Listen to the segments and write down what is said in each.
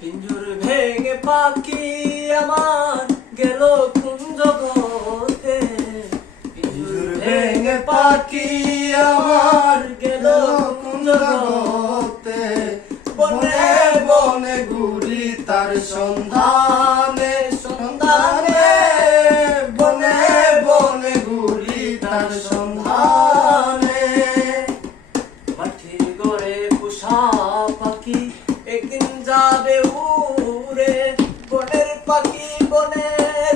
পিঞ্জুর ভেঙে পাখি আমার গেল কোন জগতে। পিঞ্জুর ভেঙে পাখি আমার গেল কোন জগতে। বনে বনে ঘুরি তার সন্ধানে সন্ধানে, বনে বনে ঘুরি তার সন্ধানে। মাটির ঘরে পোষা পাখি একদিন যাবে উড়ে, বনের পাখি বনে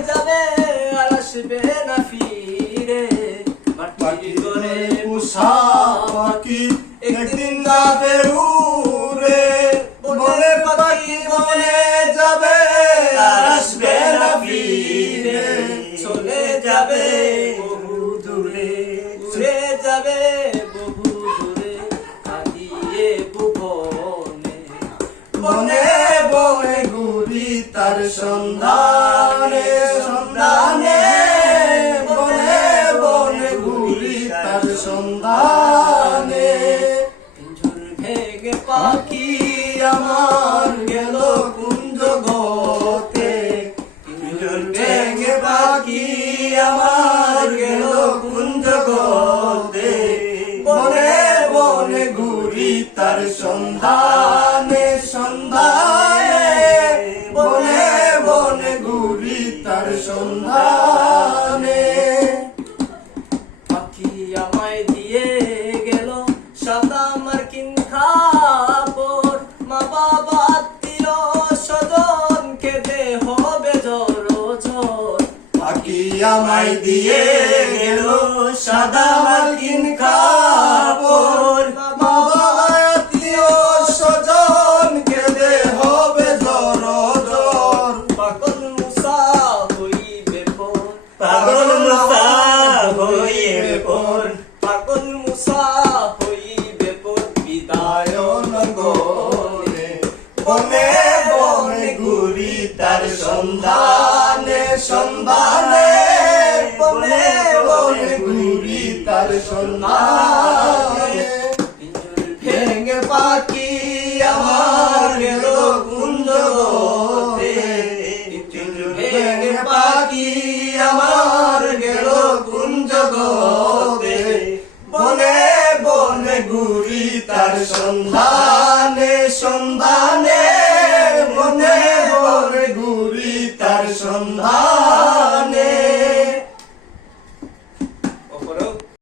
যাবে আর আসবে না ফিরে। মাটির ঘরে পোষা পাখি একদিন যাবে উড়ে, বনের পাখি বনে যাবে আর আসবে না ফিরে। চলে যাবে বহু দূরে, উড়ে যাবে বহু দূরে, কাঁদিয়ে ভুবনে। বনে বনে ঘুরি তার সন্ধানে সন্ধানে, বনে বনে ঘুরি তার সন্ধানে। পিঞ্জুর ভেঙে পাখি আমার গেল কোন জগতে। পিঞ্জুর ভেঙে পাখি আমার গেল কোন জগতে। বনে বনে ঘুরি তার সন্ধানে সন্ধানে, বনে বনে ঘুরি তার সন্ধানে। পাখি আমায় দিয়ে গেল সাদা মার্কিন কাপড়, মা বাবা আত্মীয় স্বজন কেঁদে হবে জ্বর জ্বর। পাখি আমায় দিয়ে গেল সাদা মার্কিন কাপড়, মা বাবা আত্মীয় স্বজন কেঁদে হবে জ্বর জ্বর। পাগল মুসা হইবে পর, পাগল মুসা হইবে পর, পাগল মুসা হইবে পর, বিদায় নগরে। বনে বনে ঘুরি তার সন্ধানে সন্ধানে, বনে বনে ঘুরি তার সন্ধানে। পিঞ্জুর ভেঙে পাখি আমার গেল কোন জগতে। পিঞ্জুর ভেঙে পাখি আমার গেল কোন জগতে। বনে বনে ঘুরি তার সন্ধানে সন্ধানে, বনে